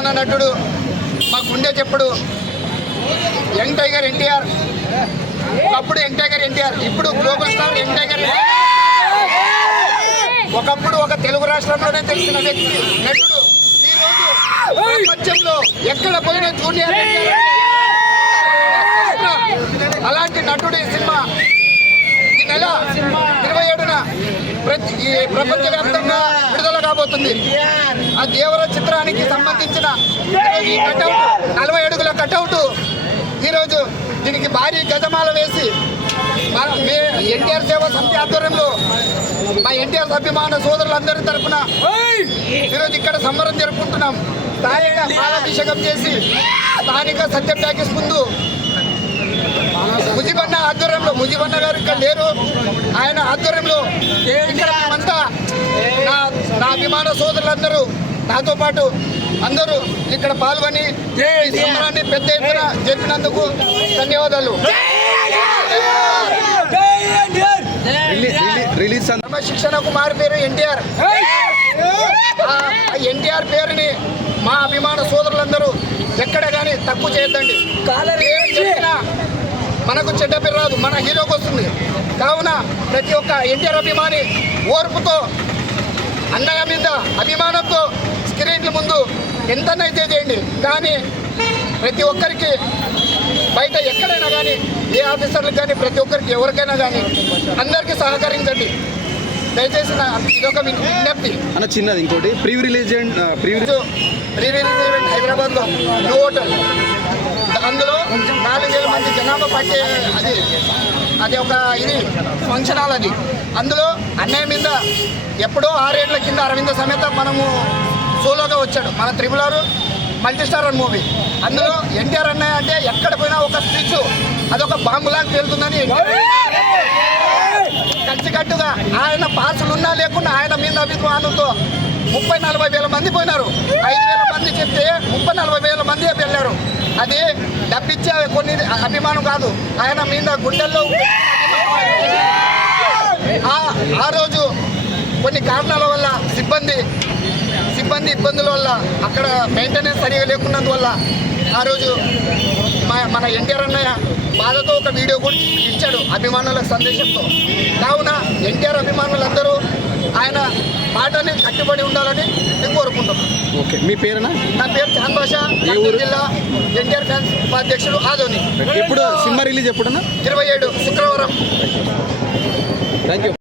అభిమాన నటుడు, మా గుండె చెప్పుడు యంగ్ టైగర్ ఎన్టీఆర్. ఒకప్పుడు యంగ్ టైగర్ ఎన్టీఆర్, ఇప్పుడు గ్లోబల్ స్టార్ యంగ్ టైగర్. ఒకప్పుడు ఒక తెలుగు రాష్ట్రంలోనే తెలిసిన వ్యక్తి నటుడు ఈరోజు ప్రపంచంలో ఎక్కడ పోయిన జూనియర్ ఎన్టీఆర్. అలాంటి నటుడు ఈ సినిమా ఈ నెల 27న ప్రపంచవ్యాప్తంగా విడుదల కాబోతుంది. ఆ దేవర చిత్రానికి సంబంధించిన ఈ కటౌట్ 40 అడుగుల కటౌట్ ఈరోజు దీనికి భారీ గజమాల వేసి మీ ఎన్టీఆర్ సేవా సమితి ఆధ్వర్యంలో మా ఎన్టీఆర్ అభిమాన సోదరులందరి తరఫున ఈరోజు ఇక్కడ సంబరం జరుపుకుంటున్నాం. స్థానిక పాలాభిషేకం చేసి స్థానిక సత్యం టాకీస్ ముందు ముజిబన్న ఆధ్వర్యంలో, ముజిబన్న గారు ఇక్కడ లేరు, ఆయన ఆధ్వర్యంలో ఇక్కడ మేమంతా నా అభిమాన సోదరులందరూ నాతో పాటు అందరూ ఇక్కడ పాల్గొని ఈ సంబరాన్ని పెద్ద ఎత్తున జరిపినందుకు ధన్యవాదాలు. క్రమశిక్షణకు మారి పేరు ఎన్టీఆర్. ఎన్టీఆర్ పేరుని మా అభిమాన సోదరులందరూ ఎక్కడ కానీ తక్కువ చేయొద్దండి. చెప్పినా మనకు చెడ్డ పేరు రాదు, మన హీరోకి వస్తుంది. కావున ప్రతి ఒక్క ఎన్టీఆర్ అభిమాని ఓర్పుతో, అన్నయ్య మీద అభిమానంతో స్క్రీన్ల ముందు ఎంతనైతే చేయండి. కానీ ప్రతి ఒక్కరికి బయట ఎక్కడైనా కానీ ఏ ఆఫీసర్లకు కానీ ప్రతి ఒక్కరికి ఎవరికైనా కానీ అందరికీ సహకరించండి దయచేసి. ఇదొక విజ్ఞప్తి అన్న. చిన్నది ఇంకోటి, ప్రీ రిలీజ్ ఈవెంట్ హైదరాబాద్లో న్యూ హోటల్, అందులో 4000 మంది జనాభా పట్టే అది ఒక ఇది ఫంక్షన్ హాల్. అది అందులో అన్నయ్య మీద ఎప్పుడో 6 ఏళ్ల కింద అరవింద సమేత మనము సోలోగా వచ్చాడు మన త్రిబుల్ మల్టీస్టారర్ మూవీ. అందులో ఎన్టీఆర్ అన్నయ్య అంటే ఎక్కడ పోయినా ఒక స్పీచ్ అదొక బాంబులాగా పేలుతుందని కలిసికట్టుగా ఆయన పాసులున్నా లేకున్నా ఆయన మీద అభిమానంతో 30-40 వేల మంది పోయినారు. 5,000 మంది చెప్తే 30-40 వేల మంది వెళ్ళారు. అది డబ్బిచ్చే కొన్ని అభిమానం కాదు, ఆయన మీద గుండెల్లో. ఆ రోజు కొన్ని కారణాల వల్ల సిబ్బంది ఇబ్బందుల వల్ల అక్కడ మెయింటెనెన్స్ సరిగా లేకున్నందువల్ల ఆ రోజు మన ఎన్టీఆర్ అన్నయ్య బాధతో ఒక వీడియో కూడా ఇచ్చాడు అభిమానులకు సందేశంతో. కావున ఎన్టీఆర్ అభిమానులందరూ ఆయన మాటని కట్టుబడి ఉండాలని నేను కోరుకుంటున్నాను. ఓకే, మీ పేరునా? నా పేరు చాంద్ బాషా, జిల్లా ఎన్టీఆర్ ఫ్యాన్స్ ఉపాధ్యక్షుడు ఆదోని. ఇప్పుడు సినిమా రిలీజ్ ఎప్పుడన్నా? 27 శుక్రవారం. Thank you.